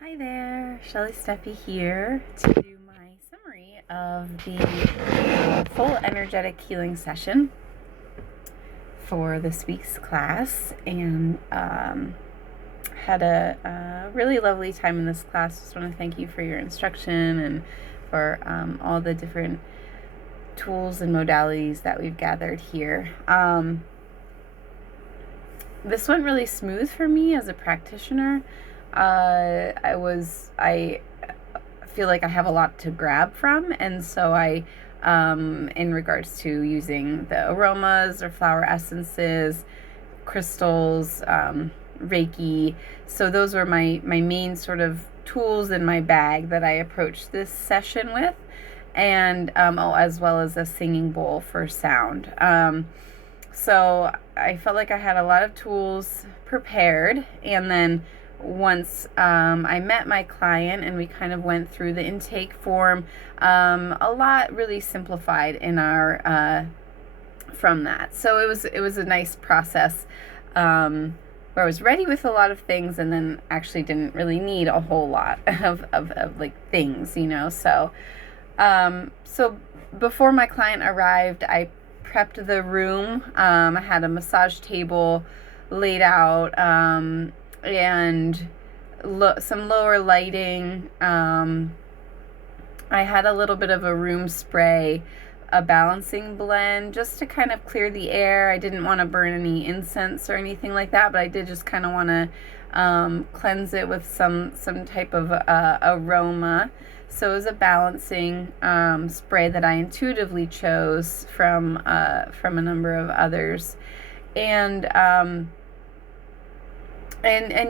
Hi there, Shelly Steffi here to do my summary of the full energetic healing session for this week's class, and had a really lovely time in this class. Just want to thank you for your instruction and for all the different tools and modalities that we've gathered here. This went really smooth for me as a practitioner. I feel like I have a lot to grab from, and so in regards to using the aromas or flower essences, crystals, Reiki. So those were my main sort of tools in my bag that I approached this session with, and as well as a singing bowl for sound. So I felt like I had a lot of tools prepared, and then once I met my client and we kind of went through the intake form, a lot really simplified in our from that. So it was a nice process where I was ready with a lot of things, and then actually didn't really need a whole lot of like things, you know. So before my client arrived, I prepped the room. I had a massage table laid out, and some lower lighting. I had a little bit of a room spray, a balancing blend, just to kind of clear the air. I didn't want to burn any incense or anything like that, but I did just kind of want to cleanse it with some type of aroma. So it was a balancing spray that I intuitively chose from a number of others, and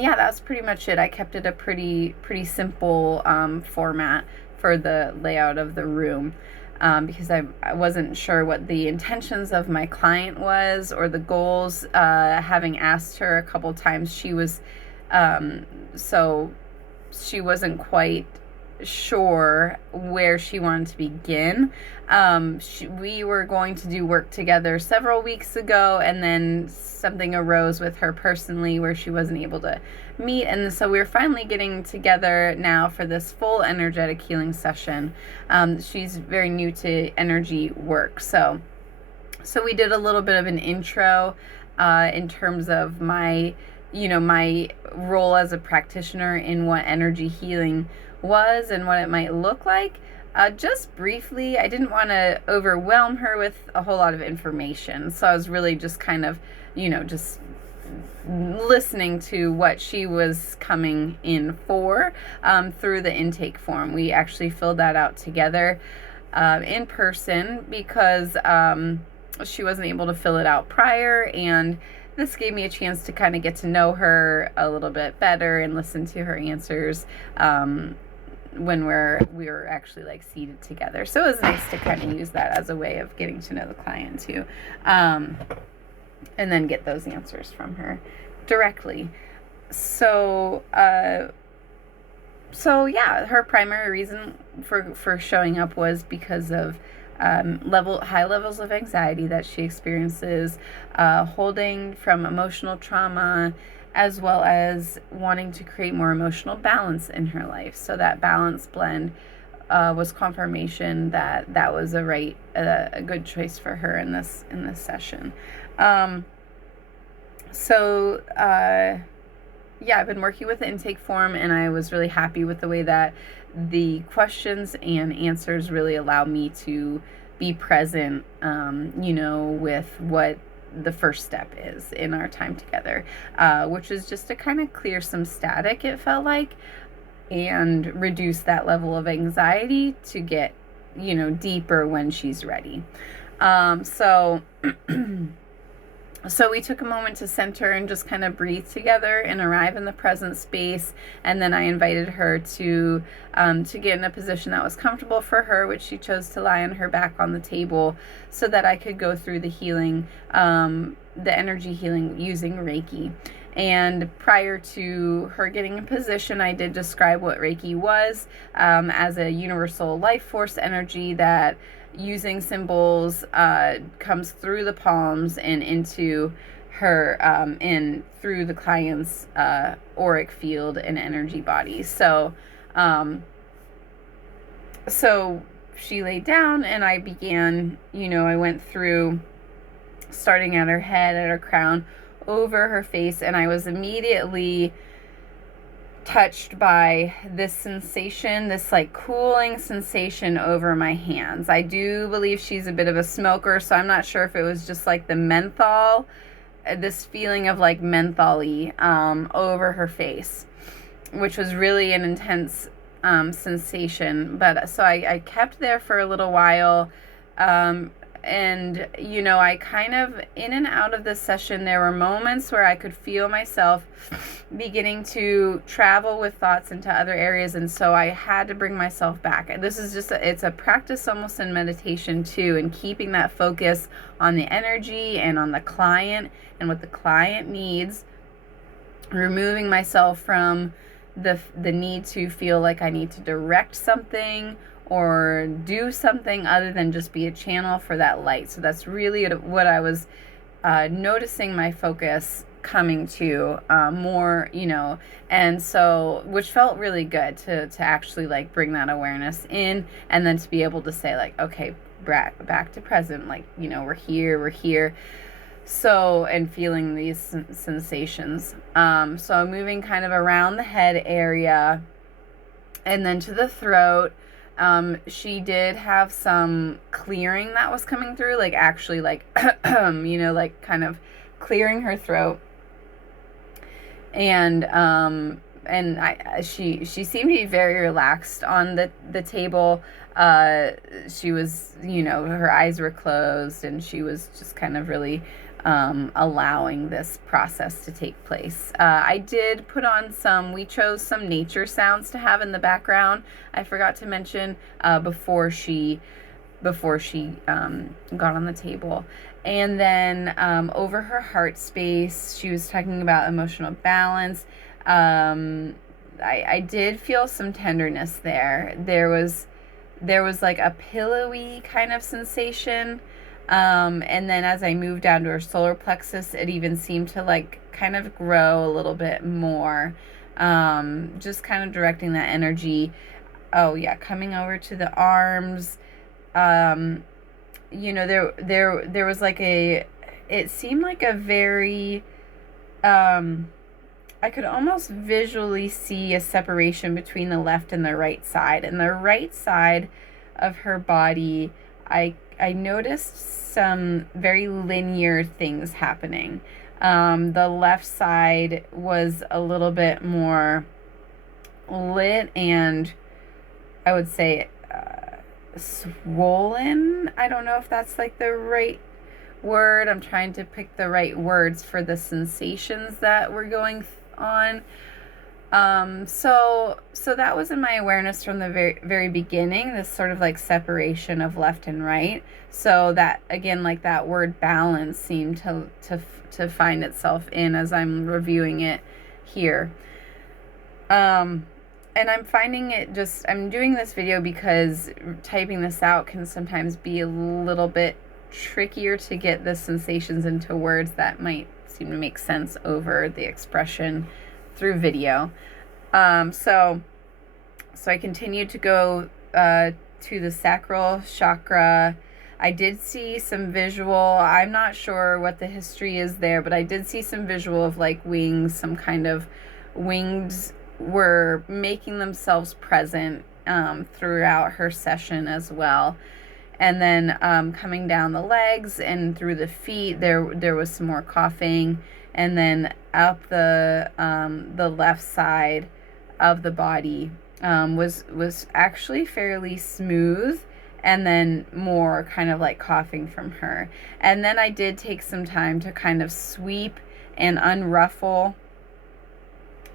yeah, that's pretty much it. I kept it a pretty simple format for the layout of the room, because I wasn't sure what the intentions of my client was or the goals. Having asked her a couple times, she wasn't quite sure where she wanted to begin. We were going to do work together several weeks ago, and then something arose with her personally where she wasn't able to meet, and so we're finally getting together now for this full energetic healing session. She's very new to energy work, so we did a little bit of an intro in terms of my role as a practitioner in what energy healing was and what it might look like. Just briefly, I didn't want to overwhelm her with a whole lot of information, so I was really just kind of, just listening to what she was coming in for through the intake form. We actually filled that out together in person because she wasn't able to fill it out prior, and this gave me a chance to kind of get to know her a little bit better and listen to her answers when we were actually like seated together. So it was nice to kind of use that as a way of getting to know the client too, and then get those answers from her directly. So yeah, her primary reason for showing up was because of high levels of anxiety that she experiences, holding from emotional trauma, as well as wanting to create more emotional balance in her life. So that balance blend was confirmation that was a good choice for her in this session. Yeah, I've been working with the intake form, and I was really happy with the way that the questions and answers really allow me to be present, with what the first step is in our time together, which is just to kind of clear some static, it felt like, and reduce that level of anxiety to get, deeper when she's ready. So we took a moment to center and just kind of breathe together and arrive in the present space. And then I invited her to get in a position that was comfortable for her, which she chose to lie on her back on the table, so that I could go through the healing, the energy healing using Reiki. And prior to her getting in position, I did describe what Reiki was, as a universal life force energy that, using symbols, comes through the palms and into her in through the client's auric field and energy body. So so she laid down, and I began, I went through, starting at her head, at her crown, over her face, and I was immediately touched by this sensation, this like cooling sensation over my hands. I do believe she's a bit of a smoker, so I'm not sure if it was just like the menthol, this feeling of like menthol-y over her face, which was really an intense sensation. But so I kept there for a little while, and I kind of, in and out of this session, there were moments where I could feel myself beginning to travel with thoughts into other areas, and so I had to bring myself back. This is just it's a practice almost in meditation too, and keeping that focus on the energy and on the client and what the client needs, removing myself from the need to feel like I need to direct something or do something other than just be a channel for that light. So that's really what I was noticing my focus coming to more, and so, which felt really good to actually like bring that awareness in, and then to be able to say like, okay, back to present, like, we're here. So, and feeling these sensations. So I'm moving kind of around the head area and then to the throat. She did have some clearing that was coming through, like actually like, like kind of clearing her throat. And she seemed to be very relaxed on the table. She was, her eyes were closed, and she was just kind of really allowing this process to take place. I did put on we chose some nature sounds to have in the background. I forgot to mention before she got on the table. And then over her heart space, she was talking about emotional balance. I did feel some tenderness there. There was like a pillowy kind of sensation. And then as I moved down to her solar plexus, it even seemed to like kind of grow a little bit more. Just kind of directing that energy. Oh yeah, coming over to the arms. There was like it seemed like a very, I could almost visually see a separation between the left and the right side. And the right side of her body, I noticed some very linear things happening. The left side was a little bit more lit and, I would say, swollen. I don't know if that's like the right word. I'm trying to pick the right words for the sensations that were going on. So that was in my awareness from the very, very beginning, this sort of like separation of left and right. So that, again, like that word balance seemed to find itself in as I'm reviewing it here. And I'm finding it I'm doing this video because typing this out can sometimes be a little bit trickier to get the sensations into words that might seem to make sense over the expression through video. So I continued to go to the sacral chakra. I did see some visual. I'm not sure what the history is there, but I did see some visual of like wings, some kind of wings were making themselves present throughout her session as well. And then coming down the legs and through the feet, there was some more coughing. And then up the left side of the body was actually fairly smooth, and then more kind of like coughing from her. And then I did take some time to kind of sweep and unruffle,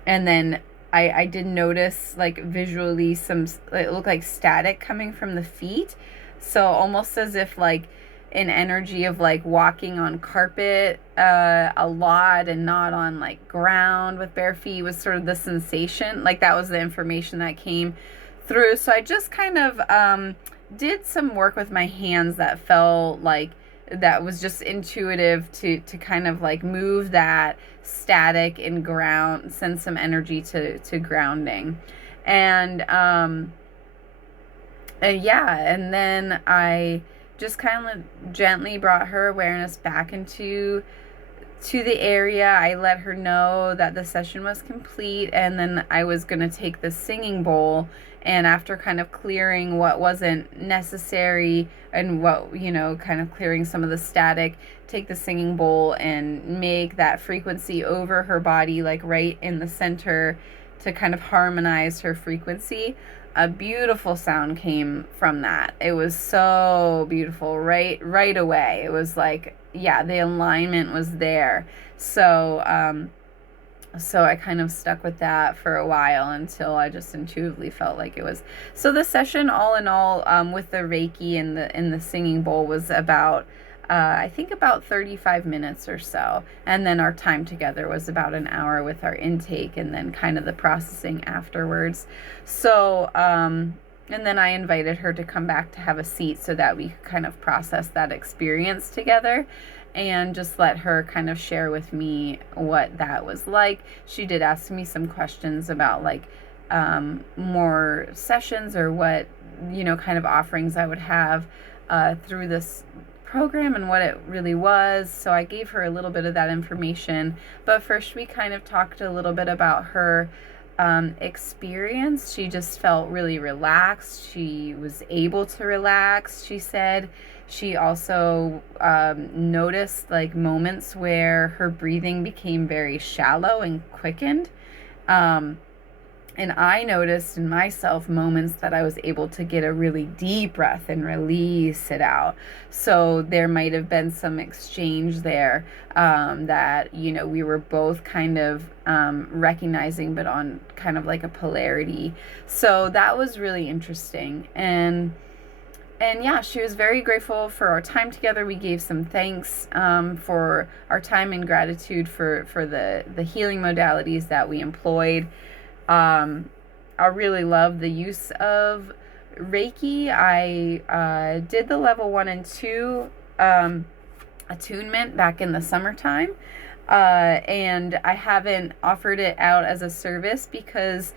and then I did notice like visually it looked like static coming from the feet. So almost as if like an energy of like walking on carpet a lot and not on like ground with bare feet was sort of the sensation. Like that was the information that came through. So I just kind of did some work with my hands that felt like that was just intuitive to kind of like move that static and ground, send some energy to grounding. And yeah, and then I just kind of gently brought her awareness back into the area. I let her know that the session was complete, and then I was going to take the singing bowl, and after kind of clearing what wasn't necessary and what, kind of clearing some of the static, take the singing bowl and make that frequency over her body, like right in the center, to kind of harmonize her frequency. A beautiful sound came from that. It was so beautiful right away. It was like, yeah, the alignment was there. So so I kind of stuck with that for a while until I just intuitively felt like it was. So the session, all in all, with the Reiki and the singing bowl, was about I think about 35 minutes or so. And then our time together was about an hour with our intake and then kind of the processing afterwards. So, and then I invited her to come back to have a seat so that we could kind of process that experience together and just let her kind of share with me what that was like. She did ask me some questions about like more sessions or what, kind of offerings I would have through this program and what it really was. So I gave her a little bit of that information. But first, we kind of talked a little bit about her experience. She just felt really relaxed. She was able to relax, she said. She also noticed like moments where her breathing became very shallow and quickened. And I noticed in myself moments that I was able to get a really deep breath and release it out. So there might have been some exchange there that, we were both kind of recognizing, but on kind of like a polarity. So that was really interesting. And yeah, she was very grateful for our time together. We gave some thanks for our time and gratitude for the healing modalities that we employed. I really love the use of Reiki. I did the level 1 and 2 attunement back in the summertime, and I haven't offered it out as a service because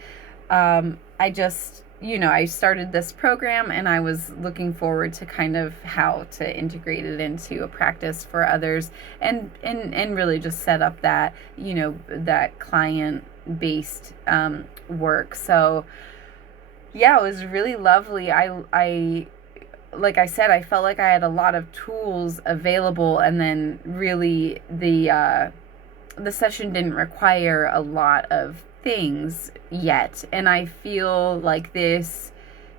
I just, I started this program and I was looking forward to kind of how to integrate it into a practice for others and really just set up that, that client-based work. So yeah, it was really lovely. I like I said, I felt like I had a lot of tools available, and then really the session didn't require a lot of things yet. And I feel like this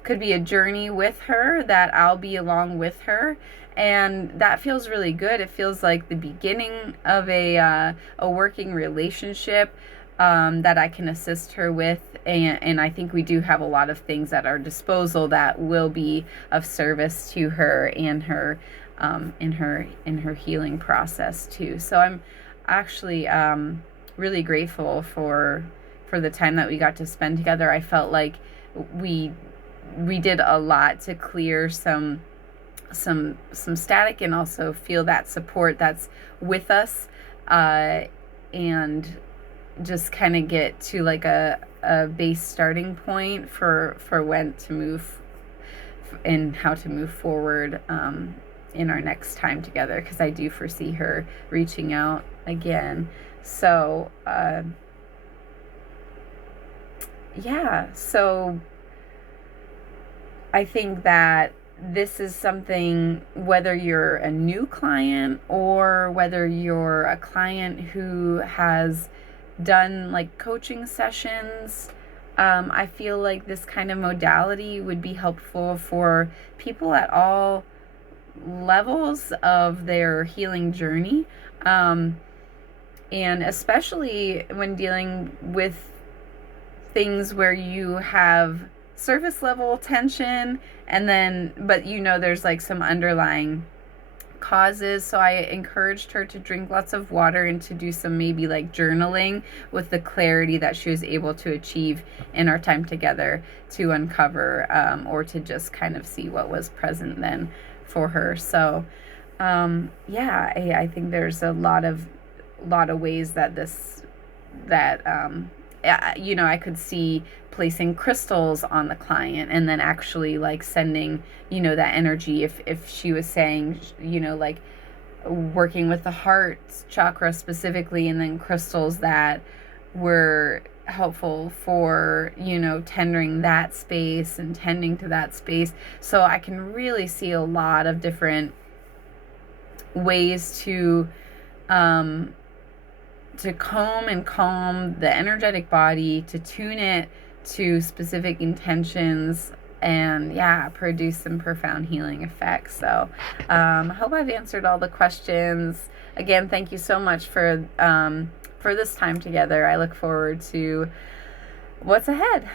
could be a journey with her, that I'll be along with her. And that feels really good. It feels like the beginning of a working relationship that I can assist her with. And I think we do have a lot of things at our disposal that will be of service to her and her in her healing process too. So I'm actually really grateful for the time that we got to spend together. I felt like we did a lot to clear some static and also feel that support that's with us, and just kind of get to like a base starting point for when to move and how to move forward in our next time together, because I do foresee her reaching out again. So yeah, so I think that this is something, whether you're a new client or whether you're a client who has done like coaching sessions, I feel like this kind of modality would be helpful for people at all levels of their healing journey, and especially when dealing with things where you have surface level tension and then but there's like some underlying causes. So I encouraged her to drink lots of water and to do some maybe like journaling with the clarity that she was able to achieve in our time together, to uncover or to just kind of see what was present then for her. So Yeah, I think there's a lot of ways that I could see placing crystals on the client and then actually like sending, that energy if she was saying, like working with the heart chakra specifically, and then crystals that were helpful for, tendering that space and tending to that space. So I can really see a lot of different ways um, to comb and calm the energetic body, to tune it to specific intentions, and yeah, produce some profound healing effects. So I hope I've answered all the questions. Again, thank you so much for this time together. I look forward to what's ahead.